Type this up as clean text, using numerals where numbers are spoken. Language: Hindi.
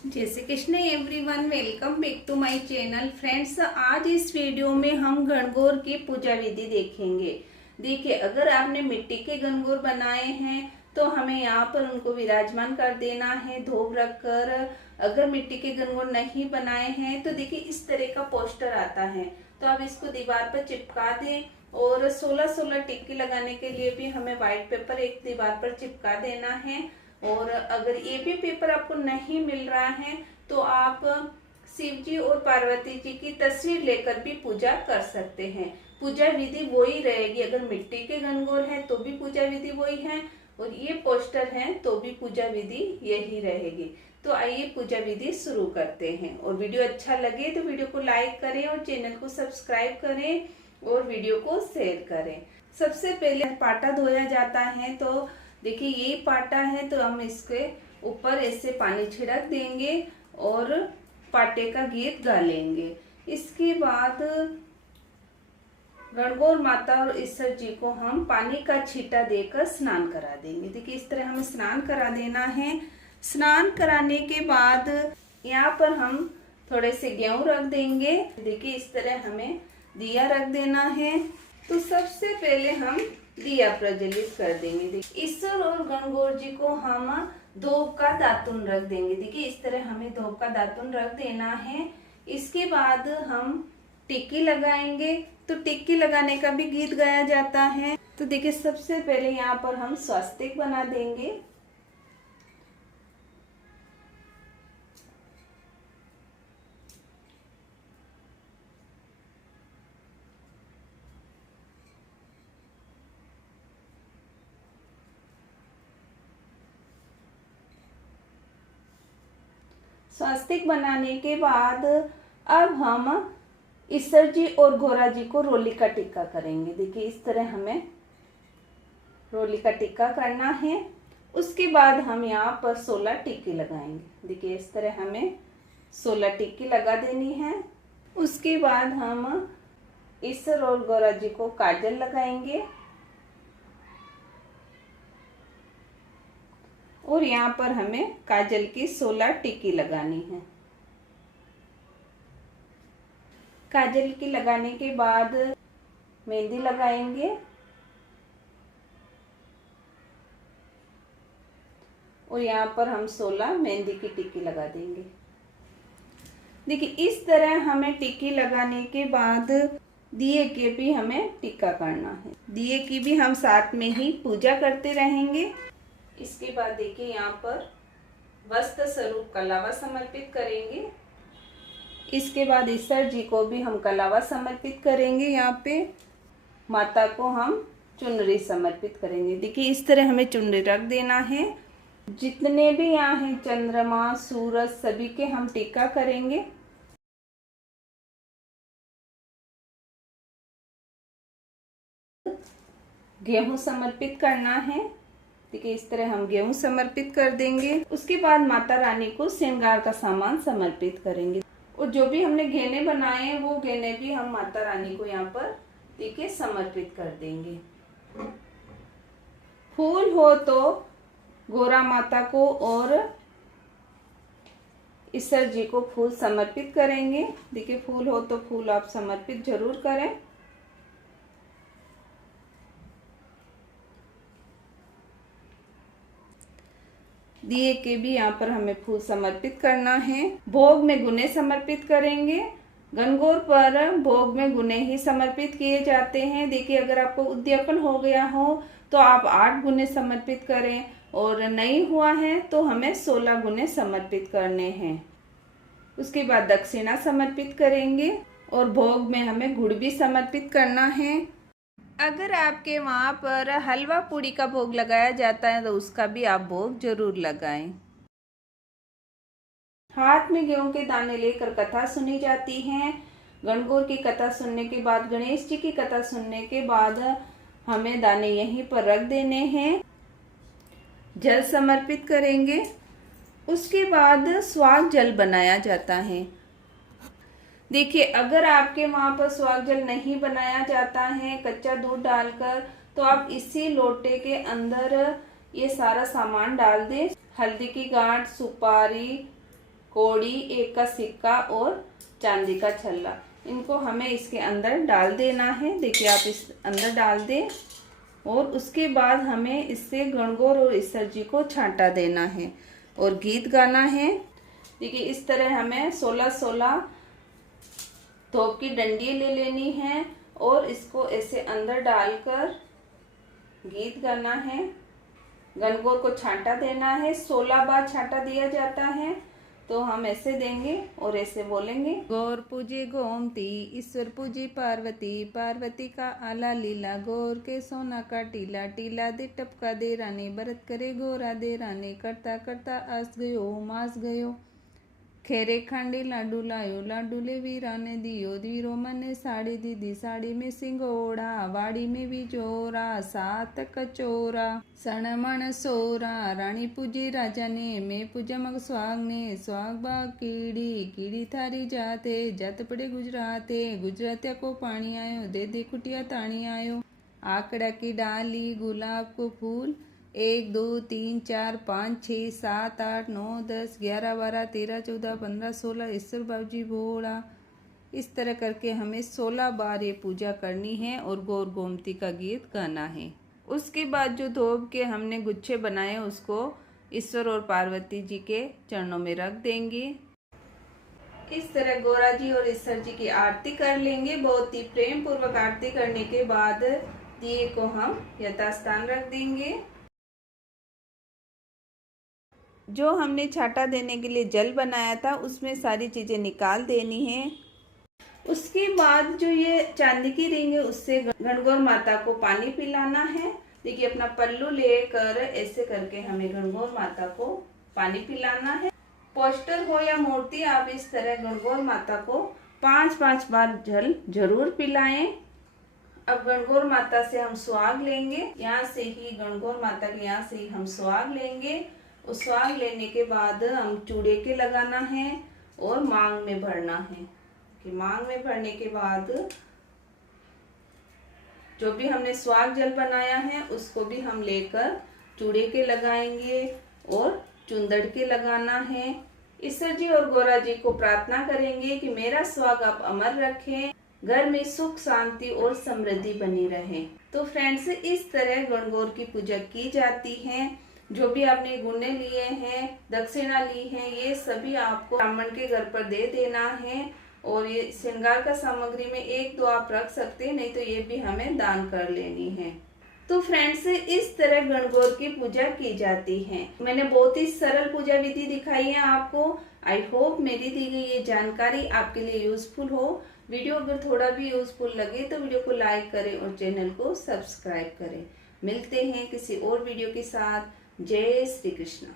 जय Shri Krishna everyone, welcome back to my channel. Friends, आज इस वीडियो में हम गणगौर की पूजा विधि देखेंगे। देखिए, अगर आपने मिट्टी के गणगौर बनाए हैं तो हमें यहाँ पर उनको विराजमान कर देना है धूप रखकर। अगर मिट्टी के गणगौर नहीं बनाए हैं तो देखिए इस तरह का पोस्टर आता है, तो आप इसको दीवार पर चिपका दें। और 16-16 टिक्की लगाने के लिए भी हमें व्हाइट पेपर एक दीवार पर चिपका देना है। और अगर ये भी पेपर आपको नहीं मिल रहा है तो आप शिव जी और पार्वती जी की तस्वीर लेकर भी पूजा कर सकते हैं। पूजा विधि वही रहेगी। अगर मिट्टी के गणगौर है तो भी पूजा विधि वही है, और ये पोस्टर है तो भी पूजा विधि यही रहेगी। तो आइए पूजा विधि शुरू करते हैं। और वीडियो अच्छा लगे तो वीडियो को लाइक करें और चैनल को सब्सक्राइब करें और वीडियो को शेयर करें। सबसे पहले पाटा धोया जाता है, तो देखिए ये पाटा है तो हम इसके ऊपर ऐसे पानी छिड़क देंगे और पाटे का गीत गा लेंगे। इसके बाद गणगौर माता और ईश्वर जी को हम पानी का छींटा देकर स्नान करा देंगे। देखिए इस तरह हमें स्नान करा देना है। स्नान कराने के बाद यहाँ पर हम थोड़े से गेहूं रख देंगे। देखिए इस तरह हमें दिया रख देना है। तो सबसे पहले हम दिया प्रज्वलित कर देंगे। ईश्वर और गणगौर जी को हम धूप का दातुन रख देंगे। देखिए इस तरह हमें धूप का दातुन रख देना है। इसके बाद हम टिक्की लगाएंगे। तो टिक्की लगाने का भी गीत गाया जाता है। तो देखिए सबसे पहले यहाँ पर हम स्वास्तिक बना देंगे। स्वास्तिक बनाने के बाद अब हम ईश्वर जी और घोरा जी को रोली का टिक्का करेंगे। देखिए इस तरह हमें रोली का टिक्का करना है। उसके बाद हम यहाँ पर 16 टिक्की लगाएंगे। देखिए इस तरह हमें 16 टिक्की लगा देनी है। उसके बाद हम ईश्वर और घोरा जी को काजल लगाएंगे और यहाँ पर हमें काजल की 16 टिक्की लगानी है। काजल की लगाने के बाद मेहंदी लगाएंगे और यहाँ पर हम 16 मेहंदी की टिक्की लगा देंगे। देखिए इस तरह हमें टिक्की लगाने के बाद दिए के भी हमें टिक्का करना है। दिए की भी हम साथ में ही पूजा करते रहेंगे। इसके बाद देखिए यहाँ पर वस्त्र स्वरूप कलावा समर्पित करेंगे। इसके बाद ईश्वर जी को भी हम कलावा समर्पित करेंगे। यहाँ पे माता को हम चुनरी समर्पित करेंगे। देखिए इस तरह हमें चुनरी रख देना है। जितने भी यहाँ हैं चंद्रमा सूरज सभी के हम टीका करेंगे। गेहूं समर्पित करना है। देखिए इस तरह हम गेहूं समर्पित कर देंगे। उसके बाद माता रानी को श्रृंगार का सामान समर्पित करेंगे। और जो भी हमने गहने बनाए हैं वो गहने भी हम माता रानी को यहाँ पर देखिए समर्पित कर देंगे। फूल हो तो गोरा माता को और ईश्वर जी को फूल समर्पित करेंगे। देखिए फूल हो तो फूल आप समर्पित जरूर करें। दिए के भी यहाँ पर हमें फूल समर्पित करना है। भोग में गुने समर्पित करेंगे। गणगौर पर भोग में गुने ही समर्पित किए जाते हैं। देखिए अगर आपको उद्यापन हो गया हो तो आप 8 गुने समर्पित करें, और नहीं हुआ है तो हमें 16 गुने समर्पित करने हैं। उसके बाद दक्षिणा समर्पित करेंगे और भोग में हमें गुड़ भी समर्पित करना है। अगर आपके वहाँ पर हलवा पूड़ी का भोग लगाया जाता है तो उसका भी आप भोग जरूर लगाएं। हाथ में गेहूं के दाने लेकर कथा सुनी जाती है। गणगौर की कथा सुनने के बाद, गणेश जी की कथा सुनने के बाद हमें दाने यहीं पर रख देने हैं। जल समर्पित करेंगे। उसके बाद स्वाग जल बनाया जाता है। देखिए अगर आपके वहाँ पर स्वाग जल नहीं बनाया जाता है कच्चा दूध डालकर, तो आप इसी लोटे के अंदर ये सारा सामान डाल दें। हल्दी की गांठ, सुपारी, कौड़ी, 1 का सिक्का और चांदी का छल्ला, इनको हमें इसके अंदर डाल देना है। देखिए आप इस अंदर डाल दें और उसके बाद हमें इससे गणगौर और ईश्वर जी को छांटा देना है और गीत गाना है। देखिए इस तरह हमें 16-16 धूप की डंडी ले लेनी है और इसको ऐसे अंदर डालकर गीत गाना है, गणगौर को छांटा देना है। 16 बार छांटा दिया जाता है, तो हम ऐसे देंगे और ऐसे बोलेंगे। गौर पूजे गोमती, ईश्वर पूजे पार्वती, पार्वती का आला लीला, गौर के सोना का टीला, टीला दे टपका दे रानी, भरत करे गोरा दे रानी, करता करता आस गयो मास गयो, खेरे खांडे लाडू लायो, लाडू ले वीरा ने दियो, वीरो मने साड़ी दीदी, साड़ी में सिंगोड़ा, वाड़ी में भी जोरा, 7 कचोरा, सणमण सोरा, रानी पूजे राजा ने, मैं पूजा मग स्वाग ने, स्वाग बाग कीड़ी, कीड़ी थारी जाते, जात पड़े गुजराते, गुजरातिया को पानी आयो, दे दे कुटिया ताणी आयो, आकड़ा की डाली, गुलाब को फूल, 1 2 3 4 5 6 7 8 9 10 11 12 13 14 15 16 ईश्वर बाबूजी भोला। इस तरह करके हमें 16 बार ये पूजा करनी है और गौर गोमती का गीत गाना है। उसके बाद जो धूप के हमने गुच्छे बनाए उसको ईश्वर और पार्वती जी के चरणों में रख देंगे। इस तरह गौरा जी और ईश्वर जी की आरती कर लेंगे। बहुत ही प्रेम पूर्वक आरती करने के बाद दिए को हम यथास्थान रख देंगे। जो हमने छाटा देने के लिए जल बनाया था उसमें सारी चीज़ें निकाल देनी है। उसके बाद जो ये चांदी की रिंग है उससे गणगौर माता को पानी पिलाना है। देखिए अपना पल्लू लेकर ऐसे करके हमें गणगौर माता को पानी पिलाना है। पोस्टर हो या मूर्ति, आप इस तरह गणगौर माता को 5-5 बार जल जरूर पिलाएं। अब गणगौर माता से हम सुहाग लेंगे, यहाँ से ही गणगौर माता के यहाँ से ही हम सुहाग लेंगे। उस सुहाग लेने के बाद हम चूड़े के लगाना है और मांग में भरना है। कि मांग में भरने के बाद जो भी हमने सुहाग जल बनाया है उसको भी हम लेकर चूड़े के लगाएंगे और चुंदड़ के लगाना है। ईश्वर जी और गौरा जी को प्रार्थना करेंगे कि मेरा सुहाग आप अमर रखें, घर में सुख शांति और समृद्धि बनी रहे। तो फ्रेंड्स इस तरह गणगौर की पूजा की जाती है। जो भी आपने गुणे लिए हैं, दक्षिणा ली है, ये सभी आपको ब्राह्मण के घर पर दे देना है। और ये श्रृंगार का सामग्री में 1-2 आप रख सकते हैं, नहीं तो ये भी हमें दान कर लेनी है। तो फ्रेंड्स इस तरह गणगौर की पूजा की जाती है। मैंने बहुत ही सरल पूजा विधि दिखाई है आपको। आई होप मेरी दी गई ये जानकारी आपके लिए यूजफुल हो। वीडियो अगर थोड़ा भी यूजफुल लगे तो वीडियो को लाइक करें और चैनल को सब्सक्राइब करें। मिलते हैं किसी और वीडियो के साथ। जय श्री कृष्ण।